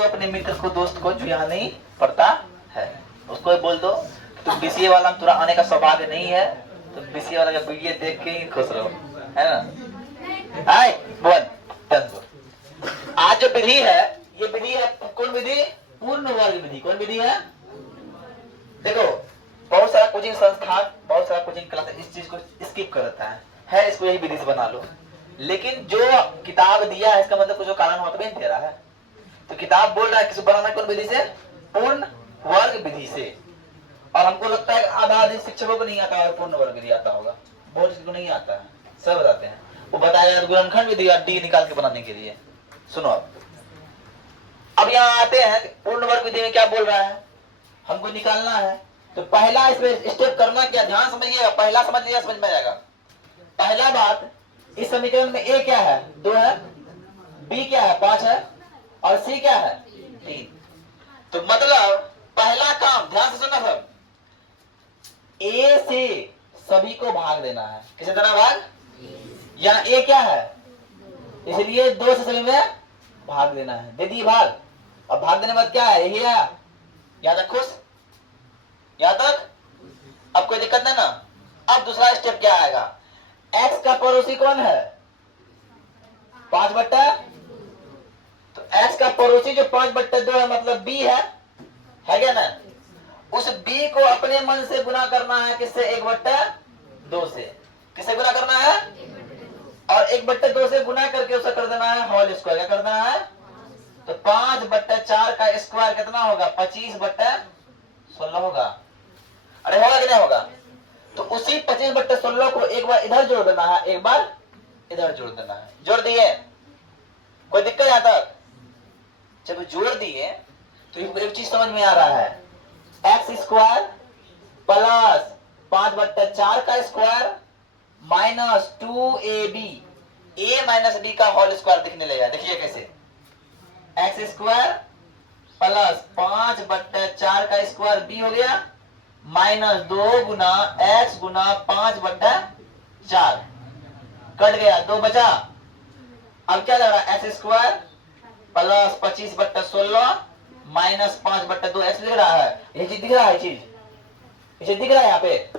तो अपने मित्र को दोस्त को जो यहाँ नहीं पढ़ता है उसको बोल दो तुम बीसीए वाला तुरा आने का सौभाग्य नहीं है, तो बीसीए वाला का बीए देख के ही खुश रहो, है ना। हाय बोल आज जो विधि है ये विधि है कौन विधि? पूर्ण वर्ग विधि। कौन विधि है? देखो बहुत सारा कोचिंग संस्थान बहुत सारा कोचिंग क्लास इस चीज को स्किप कर देता है इसको यही विधि से बना लो, लेकिन जो किताब दिया है इसका मतलब कुछ कारण हो तो नहीं दे रहा है। तो किताब बोल रहा है किसी बनाना कौन विधि से? पूर्ण वर्ग विधि से। और हमको लगता है आधा आधे शिक्षकों को नहीं आता है पूर्ण वर्ग विधि आता होगा, बहुत किसी को नहीं आता है, सब बताते हैं। वो बताया गुणनखंड विधि डी निकाल के बनाने के लिए। सुनो अब यहाँ आते हैं पूर्ण वर्ग विधि में क्या बोल रहा है, हमको निकालना है। तो पहला इसमें स्टेप करना क्या, ध्यान समझिएगा, पहला समझ लिया समझ में आएगा। पहला बात इस समीकरण में ए क्या है? 2 है, बी क्या है? 5 है, और सी क्या है? 3। तो मतलब पहला काम ध्यान से सुनना सब, ए से सभी को भाग देना है। किसे देना भाग? यहाँ ए क्या है इसलिए 2 से सभी में भाग देना है, दे दी भाग। अब भाग देने बाद क्या है? यही है, यहां तक खुश, यहां तक अब कोई दिक्कत नहीं ना। अब दूसरा स्टेप क्या आएगा? x का पड़ोसी कौन है? 5/2। तो x का पड़ोसी जो 5/2 है मतलब b है क्या ना? उस b को अपने मन से गुना करना है, किससे? 1/2 से। किससे गुना करना है? और 1/2 से गुना करके उसे कर देना है होल स्क्वायर। क्या करना है? तो 5/4 का स्क्वायर कितना होगा? 25/16 होगा। अरे होगा कि नहीं होगा? तो उसी 25/16 को एक बार इधर जोड़ देना है, एक बार इधर जोड़ देना है। जोड़ दिए? कोई दिक्कत यहां तक? जब जोड़ दिए तो एक चीज समझ में आ रहा है, एक्स स्क्वायर प्लस 5/4 का square minus 2ab, a minus b का होल स्क्वायर दिखने लगेगा। देखिए कैसे, एक्स स्क्वायर प्लस 5/4 का स्क्वायर b हो गया माइनस 2 गुना एक्स गुना 5/4 कट गया, 2 बचा। अब क्या लग रहा है? X square plus 25/16 minus 5/2 x दिख रहा है। ये चीज दिख रहा है, चीज दिख रहा है यहाँ पे।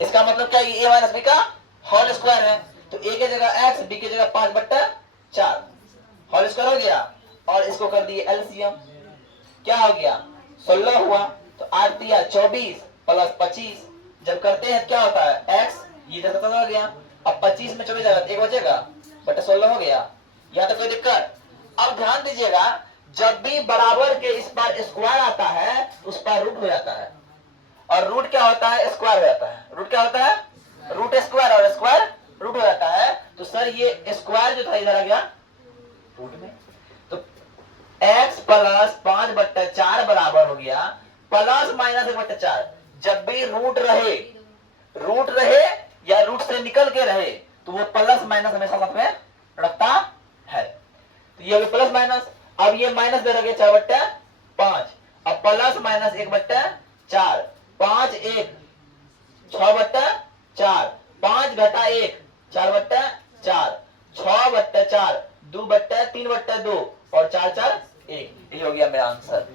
इसका मतलब क्या? ये a माइनस बी का होल स्क्वायर है। तो a की जगह x, b की जगह 5/4 होल स्क्वायर हो गया, और इसको कर दिए एलसीएम। क्या हो गया? 16 हुआ। तो 8 दिया 24 प्लस 25 जब करते हैं क्या होता है? x ये 17 हो गया। अब 25 में 24 जाएगा, एक बचेगा, बटा 16 हो गया। यहाँ तक कोई दिक्कत? अब ध्यान दीजिएगा, जब भी बराबर के इस पर स्क्वायर आता है उस पर रूट हो जाता है, और रूट क्या होता है? स्क्वायर हो जाता है। रूट क्या होता है? रूट स्क्वायर, और स्क्वायर रूट हो जाता है। तो सर ये स्क्वायर जो था इधर आ गया रूट में। तो x प्लस 5/4 बराबर हो गया प्लस माइनस 1/4। जब भी रूट रहे या रूट से निकल के रहे तो वो प्लस माइनस हमेशा साथ में रखता है। तो ये प्लस माइनस, अब ये माइनस दे रखे 4/5, अब प्लस माइनस 1/4, 5 1 6/4, 5 घटा 1 4/4, 6/4, 2/3/2 और 4 4 1। ये हो गया मेरा आंसर।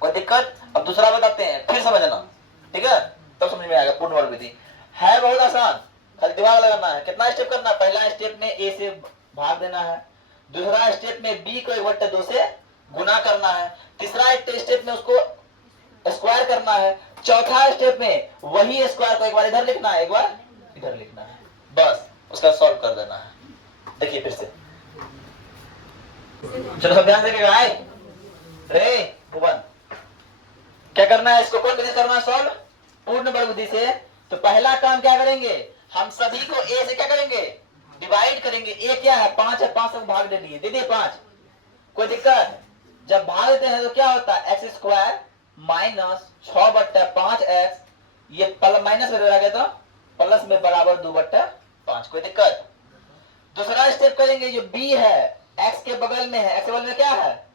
कोई दिक्कत? अब दूसरा बताते हैं, फिर समझना, ठीक है? तब समझ में आएगा। पूर्ण वर्ग विधि है बहुत आसान, खाली दिमाग लगाना है। कितना स्टेप करना है? पहला स्टेप में a से भाग देना है, दूसरा स्टेप में b को 1/2 से गुना करना है, तीसरा स्टेप में उसको स्क्वायर करना है, चौथा स्टेप में वही स्क्वायर को एक बार इधर लिखना है, एक बार इधर लिखना है, बस उसका सॉल्व कर देना है। देखिए फिर से, चलो सब ध्यान से आए रे भुवन, क्या करना है? इसको कौन विधि करना है? सॉल्व पूर्ण वर्ग विधि से। तो पहला काम क्या करेंगे? हम सभी को a से क्या करेंगे? डिवाइड करेंगे। a क्या है? 5 है, 5 से भाग दे दिए, दे दिए 5। कोई दिक्कत? जब भाग देते हैं तो क्या होता है? एक्स स्क्वायर माइनस 6/5x, ये प्लस माइनस में रह गया तो प्लस में बराबर 2/5। कोई दिक्कत? दूसरा स्टेप करेंगे, जो b है x के बगल में है, x के बगल में क्या है?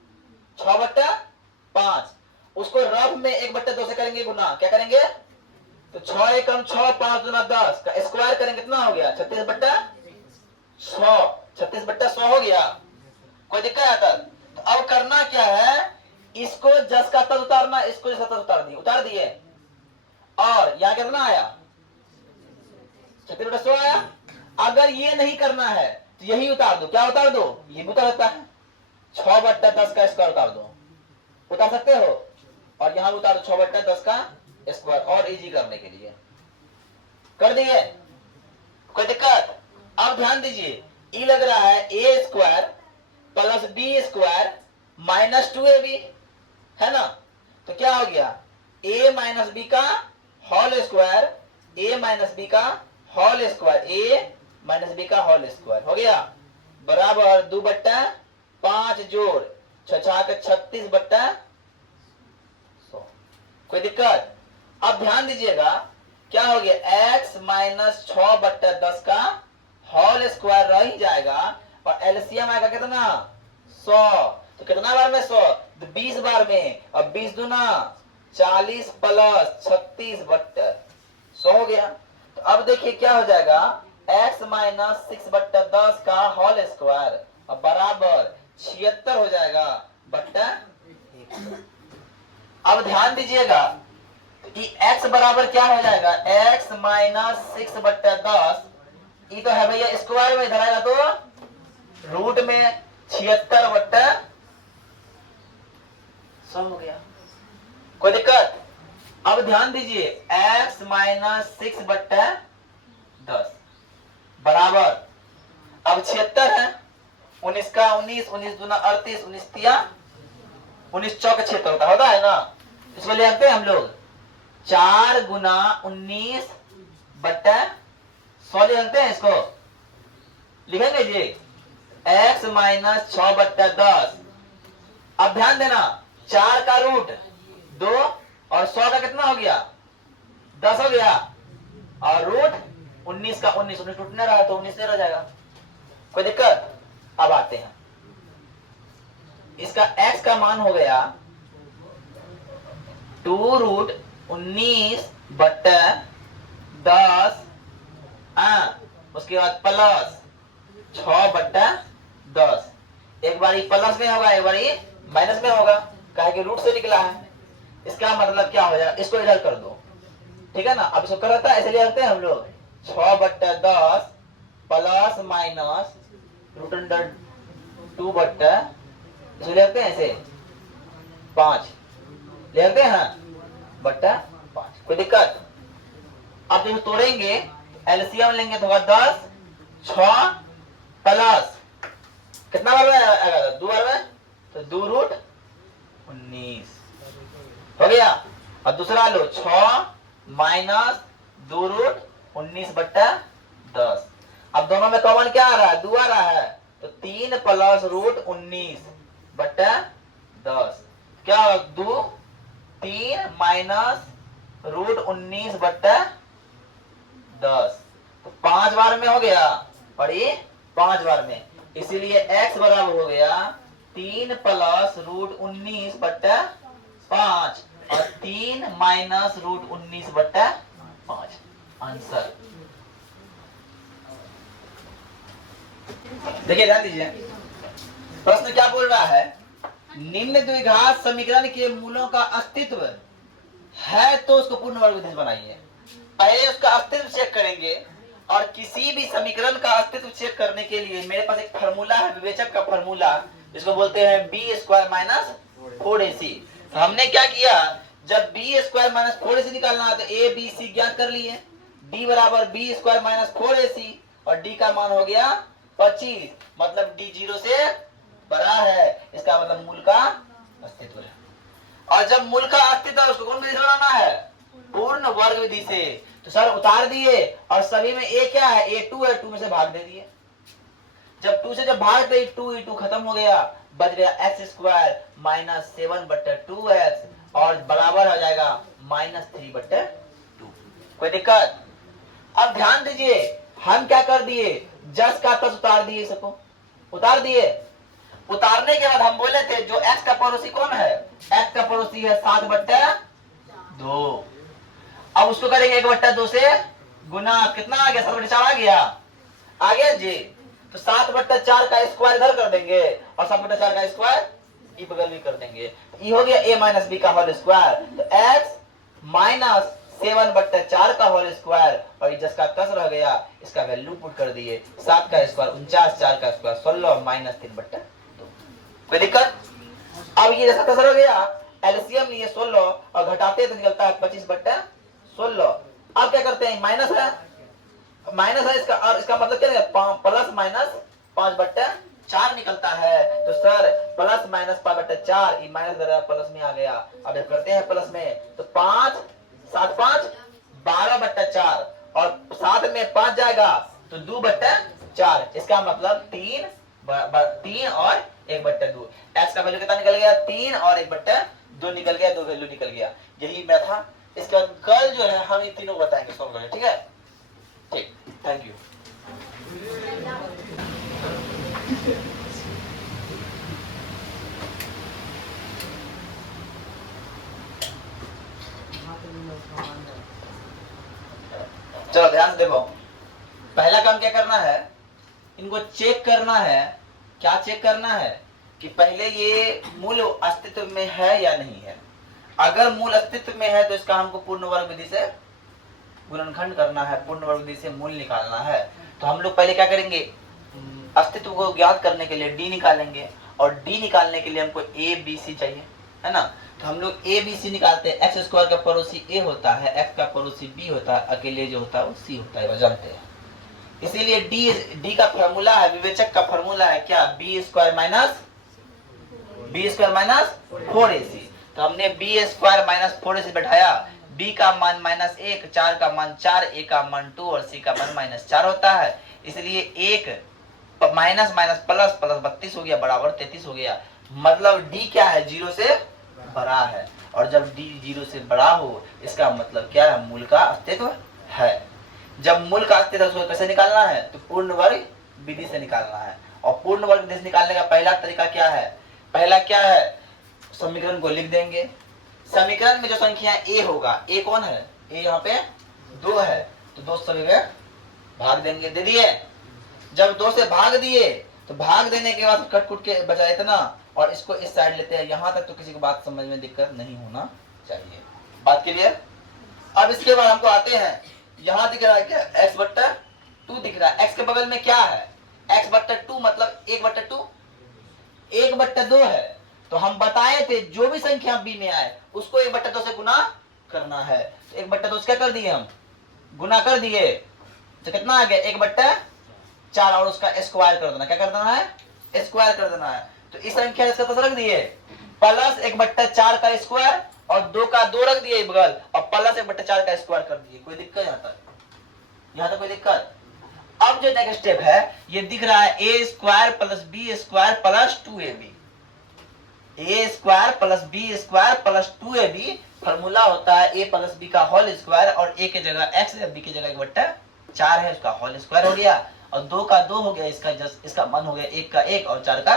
6/5, उसको रफ में 1/2 से करेंगे गुना। क्या करेंगे? तो 6 एकम 6, 5 दूना 10 का स्क्वायर करेंगे, कितना हो गया? 36/100, 36/100 हो गया। कोई दिक्कत आता? तो अब करना क्या है, इसको जस का तस उतारना, इसको जस का तस उतार दिए, उतार दिए। और यहां कितना आया, 36/100 आया। अगर ये नहीं करना है तो यही उतार दो। क्या उतार दो, ये भी उतार सकता है, 6/10 का स्क्वायर उतार दो, उतार सकते हो। और यहां उतार दो 6/10 का स्क्वायर, और इजी करने के लिए कर दिए, कोई दिक्कत। अब ध्यान दीजिए, ई लग रहा है a square plus b square minus 2ab, है ना। तो क्या हो गया, a माइनस बी का whole square, a minus b का whole square, a minus b का होल स्क्वायर हो गया, बराबर 2/5 जोड़ 6 का 36/100। कोई दिक्कत। अब ध्यान दीजिएगा, क्या हो गया, x माइनस 6/10 का होल स्क्वायर रह ही जाएगा, और एलसीएम आएगा कितना, 100। तो कितना बार में 100, तो 20 बार में। अब 20 दूना 40 प्लस 36/100 हो गया। तो अब देखिए क्या हो जाएगा, x माइनस 6/10 का होल स्क्वायर और बराबर 76 हो जाएगा बट्टा 100। अब ध्यान दीजिएगा कि x बराबर क्या हो जाएगा, x माइनस 6/10, ये तो है भैया स्क्वायर में, इधर आएगा तो रूट में 76/100 हो गया। कोई दिक्कत। अब ध्यान दीजिए, x माइनस 6/10 बराबर, अब 76 है, 19 का 19, 19 दूना 38, 19 तिया 19 चौक 76 होता है ना। इसको ले आते हैं हम लोग 4 गुना 19/100 ले आते हैं। इसको लिखेंगे जी, x माइनस 6/10। अब ध्यान देना, 4 का रूट 2 और 100 का कितना हो गया, 10 हो गया, और रूट 19 का 19, 19 टूटने रहा तो 19 रह जाएगा। कोई दिक्कत। अब आते हैं, इसका x का मान हो गया 2√19/10, उसके बाद प्लस 6/10। एक बारी प्लस में होगा, एक बारी माइनस में होगा, काहे कि रूट से निकला है। इसका मतलब क्या हो जाएगा, इसको इधर कर दो, ठीक है ना। अब इसको कर देता है, ऐसे ले आते हैं हम लोग 6/10 प्लस माइनस √2/, इसको ले आते हैं ऐसे 5 ले आते हैं बट्टा 5। कोई दिक्कत। अब जब तोड़ेंगे एलसीएम लेंगे तो होगा 10, 6 प्लस कितना बार में आएगा, 2 बार में, तो 2√19 हो गया। और दूसरा लो 6 माइनस 2√19/10। अब दोनों में कॉमन क्या आ रहा है, 2 आ रहा है, तो 3 प्लस √19/10 क्या होगा, 2 3 माइनस √19/10, तो 5 बार में हो गया और ये 5 बार में, इसीलिए x बराबर हो गया 3 प्लस √19/5 और 3 माइनस √19/5 आंसर। देखिए ध्यान दीजिए, प्रश्न क्या बोल रहा है, निम्न द्विघात समीकरण के मूलों का अस्तित्व है तो उसको पूर्ण वर्ग विधि बनाइए। पहले उसका अस्तित्व चेक करेंगे, और किसी भी समीकरण का अस्तित्व चेक करने के लिए मेरे पास एक फार्मूला है, विवेचक का फार्मूला, जिसको बोलते हैं बी स्क्वायर माइनस 4ac। तो हमने क्या किया, जब बी स्क्वायर माइनस 4ac निकालना है तो ए बी सी ज्ञात कर लिए, d बराबर बी स्क्वायर माइनस 4ac, और d का मान हो गया 25, मतलब d 0 से बड़ा है, इसका मतलब मूल का अस्तित्व है। और जब मूल का अस्तित्व है उसको कौन विधि से बनाना है, पूर्ण वर्ग विधि से। तो सर उतार दिए, और सभी में a क्या है, a2 है, 2 में से भाग दे दिए। जब 2 से जब भाग दे 2 खत्म हो गया, बच गया x स्क्वायर माइनस 7/2x, और बराबर हो जाएगा -3/2। कोई दिक्कत। अब ध्यान दीजिए, हम क्या कर दिए, जस का तस उतार दिए, सबको उतार दिए। उतारने के बाद हम बोले थे जो x का पड़ोसी कौन है, x का पड़ोसी है 7/2। अब उसको करेंगे 1/2 से गुना, कितना आ गया, 7/4 आ गया, आ गया जी। तो 7/4 का स्क्वायर इधर कर देंगे, और 7/4 का स्क्वायर ई बगल भी कर देंगे, ई हो गया a माइनस बी का होल स्क्वायर, तो x माइनस 7/4 का होल स्क्वायर, और जिसका कस रह गया इसका वैल्यू पुट कर दिए, 7 का स्क्वायर 49, 4 का स्क्वायर 16 माइनस 3/2। कोई दिक्कत? अब ये जैसा कस रह गया एलसीएम लिए 16 और घटाते तो निकलता है 25/16। अब क्या करते हैं, माइनस है इसका, और इसका मतलब क्या है, प्लस माइनस 5/4 निकलता है। तो sir plus minus 5/4, minus plus में आ गया। अब जब करते हैं प्लस में तो 5 7 5 12/4, और साथ में 5 जाएगा तो 2/4, इसका मतलब 3 और 1/2। एक्स का वैल्यू कितना निकल गया, 3 और 1/2 निकल गया, 2 वैल्यू निकल गया। यही मैं था। इसके बाद कल जो है हम ये तीनों बताएंगे सॉल्व करें, ठीक है? ठीक, थैंक यू। चलो ध्यान से देखो, पहला काम क्या करना है, इनको चेक करना है। क्या चेक करना है कि पहले ये मूल अस्तित्व में है या नहीं है। अगर मूल अस्तित्व में है तो इसका हमको पूर्ण वर्ग विधि से गुणनखंड करना है, पूर्ण वर्ग विधि से मूल निकालना है। तो हम लोग पहले क्या करेंगे, अस्तित्व को ज्ञात करने के लिए डी निकालेंगे, और डी निकालने के लिए हमको ए बी सी चाहिए, है ना। तो हम लोग ए बी सी निकालते हैं। एक्स स्क्वायर का पड़ोसी ए होता है, एक्स का पड़ोसी बी होता है, अकेले जो होता है वो सी होता है, वो जानते हैं। इसीलिए डी का फॉर्मूला है, विवेचक का फॉर्मूला है क्या, बी स्क्वायर माइनस 4ac। तो हमने बी स्क्वायर माइनस 4ac बैठाया, b का मान -1, 4 का मान 4, a का मान 2 और c का मान -4 होता है। इसलिए 1 माइनस माइनस प्लस प्लस 32 हो गया, बराबर 33 हो गया। मतलब d क्या है, 0 से बड़ा है, और जब d 0 से बड़ा हो इसका मतलब क्या है, मूल का अस्तित्व है। जब मूल का अस्तित्व उसको कैसे निकालना है, तो पूर्ण वर्ग विधि से निकालना है। और पूर्ण वर्ग विधि से निकालने का पहला तरीका क्या है, पहला क्या है, समीकरण को लिख देंगे। समीकरण में जो संख्या a होगा, a कौन है, a यहाँ पे 2 है, तो 2 सभी में भाग देंगे, दे दिए। जब 2 से भाग दिए तो भाग देने के बाद कट कुट के बचा इतना, और इसको इस साइड लेते हैं। यहाँ तक तो किसी को बात समझ में दिक्कत नहीं होना चाहिए, बात क्लियर। अब इसके बाद हमको आते हैं, यहाँ दिख रहा है क्या, x/2 दिख रहा है। x के बगल में क्या है, x/2 मतलब 1/2, 1/2 है। तो हम बताए थे जो भी संख्या b में आए उसको 1/2 से गुना करना है। तो 1/2 क्या कर दिए, हम गुना कर दिए, तो कितना आ गया, 1/4, और उसका स्क्वायर कर देना। क्या कर देना है, स्क्वायर कर देना है। तो इस संख्या इसका तो रख दिए, प्लस 1/4 का स्क्वायर, और 2 का 2 रख दिए बगल, और प्लस 1/4 का स्क्वायर कर दिए। कोई दिक्कत यहाँ तक कोई दिक्कत। अब जो नेक्स्ट स्टेप है, ये दिख रहा है a square plus b square plus 2ab, a square plus b square plus 2ab। Formula होता है a प्लस b का होल स्क्वायर, और a की जगह x है, b की जगह 1/4 है, उसका होल स्क्वायर हो गया, और 2 का 2 हो गया, इसका मान हो गया 1 का 1 और 4 का।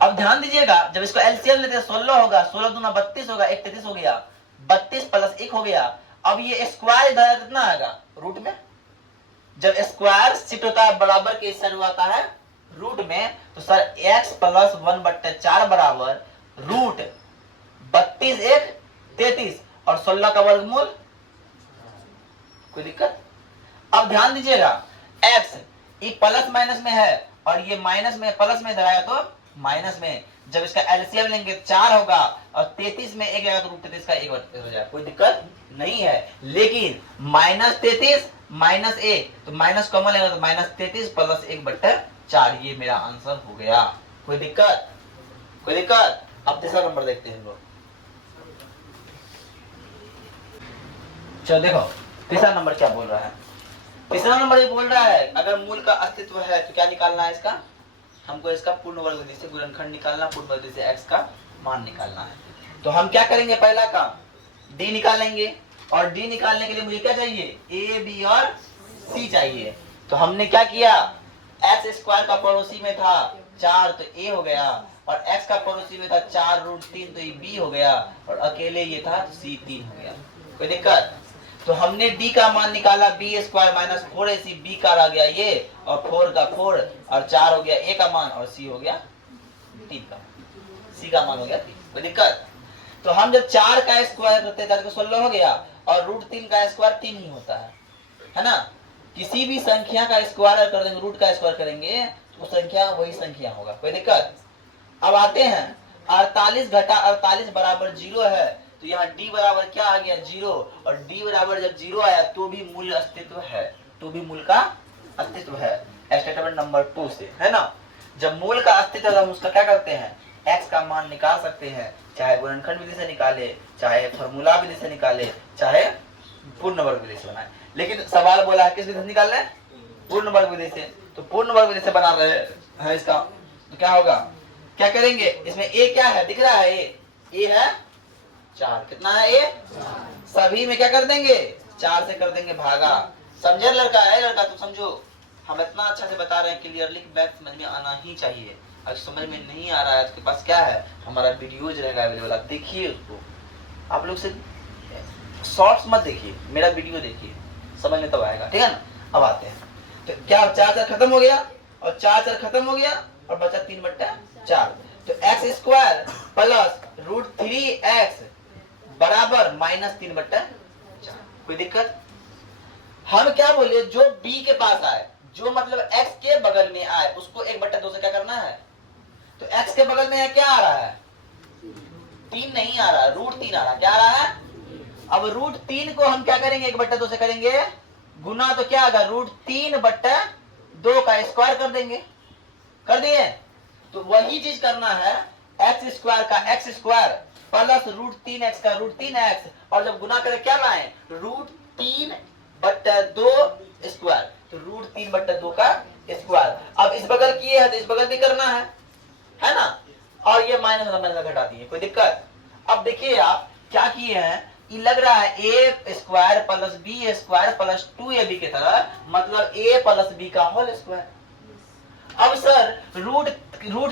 अब ध्यान दीजिएगा, जब इसको एलसीएम लेते हैं 16 होगा, 16 दूना 32 होगा, 1 33 हो गया, 32 प्लस 1 हो गया। अब ये स्क्वायर इधर कितना आएगा, रूट में। जब स्क्वायर शिफ्ट होता है बराबर के इस साइड आता है रूट में, तो सर x प्लस 1/4 बराबर रूट 32 1 33 और 16 का वर्गमूल। कोई दिक्कत। अब ध्यान दीजिएगा, x ये प्लस माइनस में है, और ये माइनस में प्लस में इधर आया तो माइनस में। जब इसका एलसीएम लेंगे 4 होगा, और 33 में 1 आएगा तो रूट 33 का 1 हो जाएगा। कोई दिक्कत नहीं है। लेकिन -33 माइनस a, तो माइनस कॉमन लेगा तो -33 प्लस 1/4, ये मेरा आंसर हो गया। कोई दिक्कत, कोई दिक्कत। अब तीसरा नंबर देखते हैं हम लोग। चलो देखो तीसरा नंबर क्या बोल रहा है। तीसरा नंबर ये बोल रहा है, अगर मूल का अस्तित्व है तो क्या निकालना है, इसका हमको इसका पूर्ण वर्ग विधि से गुणनखंड निकालना, पूर्ण वर्ग विधि से x का मान निकालना है। तो हम क्या करेंगे, पहला काम d निकालेंगे, और d निकालने के लिए मुझे क्या चाहिए, a b और c चाहिए। तो हमने क्या किया, x स्क्वायर का पड़ोसी में था 4 तो a हो गया, और x का पड़ोसी में था 4√3 तो ये b हो गया, और अकेले ये था तो c 3 हो गया। कोई दिक्कत। तो हमने d का मान निकाला, b square minus 4ac, b का आ गया ये, और 4 का 4 और 4 हो गया a का मान, और c हो गया 3 का, सी का मान हो गया 3, कोई दिक्कत? तो हम जब 4 का स्क्वायर करते हैं 4 का 16 हो गया, और रूट 3 का स्क्वायर 3 ही होता है ना? किसी भी संख्या का स्क्वायर कर देंगे, रूट का स्क्वायर करेंगे तो संख्या वही संख्या होगा, कोई दिक्कत? अब आते हैं 48 घटा 48 बराबर 0 है, तो यहाँ d बराबर क्या आ गया 0, और d बराबर जब 0 आया तो भी मूल अस्तित्व है, तो भी मूल का अस्तित्व है। स्टेटमेंट नंबर 2 से, है ना? जब मूल का अस्तित्व है हम उसका क्या करते हैं, x का मान निकाल सकते हैं, चाहे गुणनखंड विधि से निकाले, चाहे फॉर्मूला विधि से निकाले, चाहे पूर्ण वर्ग विधि से बनाए। लेकिन सवाल बोला है किस विधि से निकाल रहे हैं, पूर्ण वर्ग विधि से, तो पूर्ण वर्ग विधि से बना रहे हैं इसका, तो क्या होगा, क्या करेंगे, इसमें a क्या है दिख रहा है, a है 4, कितना है a, सभी में क्या कर देंगे 4 से कर देंगे भागा। समझे लड़का है, लड़का तो समझो, हम इतना अच्छा से बता रहे हैं क्लियरली, बैक समझ में आना ही चाहिए। अगर समझ में नहीं आ रहा है आपके पास क्या है, हमारा वीडियोज रहेगा अवेलेबल, आप देखिए उसको, आप लोग से शॉर्ट्स मत देखिए, मेरा वीडियो देखिए, समझ में तब आएगा, ठीक है ना? अब आते हैं, तो क्या 4 खत्म हो गया, और 4 खत्म हो गया, और बचा 3/4, तो x square plus root 3x बराबर -3/4, कोई दिक्कत? हम क्या बोले, जो b के पास आए, जो मतलब x के बगल में आए, उसको 1/2 से क्या करना है, तो x के बगल में है क्या आ रहा है, 3 नहीं आ रहा, रूट 3 आ रहा, क्या आ रहा है? अब रूट 3 को हम क्या करेंगे, 1/2 से करेंगे गुना, तो क्या आएगा, रूट 3/2 का स्क्वायर कर देंगे, कर दिए? तो वही चीज करना है, एक्स स्क्वायर का x square plus root 3x का रूट 3x, और जब गुना करें क्या लाए, रूट 3/2 स्क्वायर, तो रूट 3/2 का स्क्वायर। अब इस बगल किए है तो इस बगल भी करना है ना? और ये माइनस माइनस घटा दिए, कोई दिक्कत? अब देखिए आप क्या किए हैं, ये लग रहा है a square plus b square plus 2ab की तरह, मतलब a प्लस b का होल स्क्वायर। अब सर रूट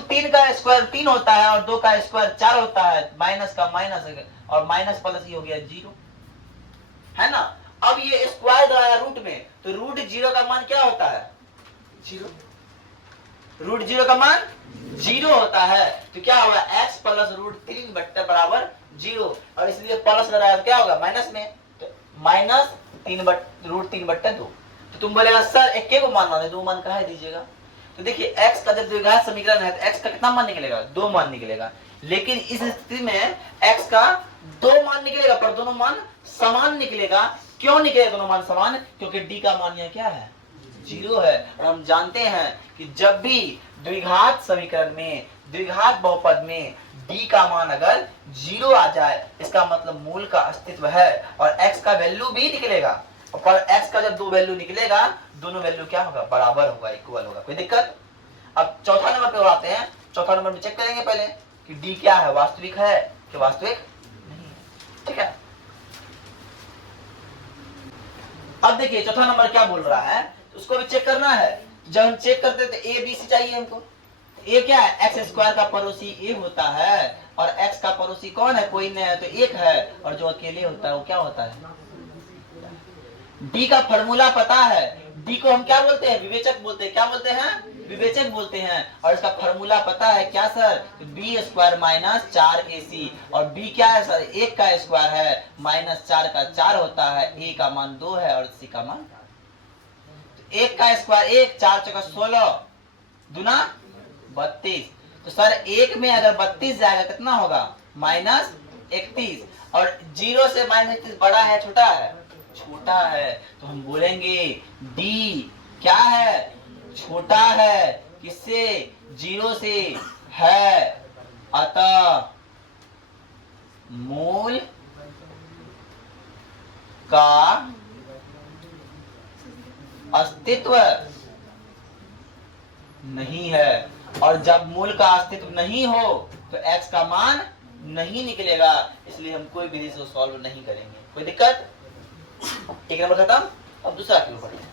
3 का स्क्वायर 3 होता है, और 2 का स्क्वायर 4 होता है, माइनस का माइनस, और माइनस प्लस ही हो गया 0, है ना? अब ये स्क्वायर आया रूट में, तो रूट 0 का मान क्या होता है, 0, रूट 0 का मान 0 होता है, तो क्या होगा, x प्लस रूट 3 बराबर 0, और इसलिए प्लस लगाया तो क्या होगा माइनस में, तो रूट 3/2। तो तुम बोलेगा सर एक को मान माने, 2 मान कहा दीजिएगा, तो देखिए x का जब द्विघात समीकरण है तो x का कितना मान निकलेगा, 2 मान निकलेगा, लेकिन इस स्थिति में x का 2 मान निकलेगा, पर दोनों मान समान निकलेगा। क्यों निकलेगा दोनों मान समान, क्योंकि d का मान यहाँ क्या है, 0 है, और हम जानते हैं कि जब भी द्विघात समीकरण में, द्विघात बहुपद में d का मान अगर 0 आ जाए, इसका मतलब मूल का अस्तित्व है, और x का वैल्यू भी निकलेगा, पर x का जब 2 वैल्यू निकलेगा, दोनों वैल्यू क्या होगा, बराबर होगा, इक्वल होगा, कोई दिक्कत? अब चौथा नंबर पे आते हैं, चौथा नंबर में चेक करेंगे पहले कि d क्या है, वास्तविक है कि वास्तविक नहीं, ठीक है? अब देखिए चौथा नंबर क्या बोल रहा है, तो उसको भी चेक करना है। जब हम चेक करते तो a b c चाहिए हमको, a क्या है, एक्स स्क्वायर का पड़ोसी a होता है, और x का पड़ोसी कौन है, कोई नहीं है तो 1 है, और जो अकेले होता है वो क्या होता है, d का फॉर्मूला पता है, d को हम क्या बोलते हैं, विवेचक बोलते हैं, क्या बोलते हैं, विवेचक बोलते हैं, और इसका फॉर्मूला पता है क्या sir, b square minus 4ac, और b क्या है सर, 1 का स्क्वायर है, माइनस 4 का 4 होता है, a का मान 2 है, और c का मान, 1 का स्क्वायर 1, 4 चौका 16 दूना 32, तो सर 1 में अगर 32 जाएगा कितना होगा, -31, और 0 से -31 बड़ा है छोटा है, छोटा है, तो हम बोलेंगे d क्या है, छोटा है, किससे, 0 से है, अतः मूल का अस्तित्व नहीं है, और जब मूल का अस्तित्व नहीं हो तो x का मान नहीं निकलेगा, इसलिए हम कोई विधि से सॉल्व नहीं करेंगे, कोई दिक्कत? एक नंबर खत्म। अब दूसरा क्यों पढ़ेंगे।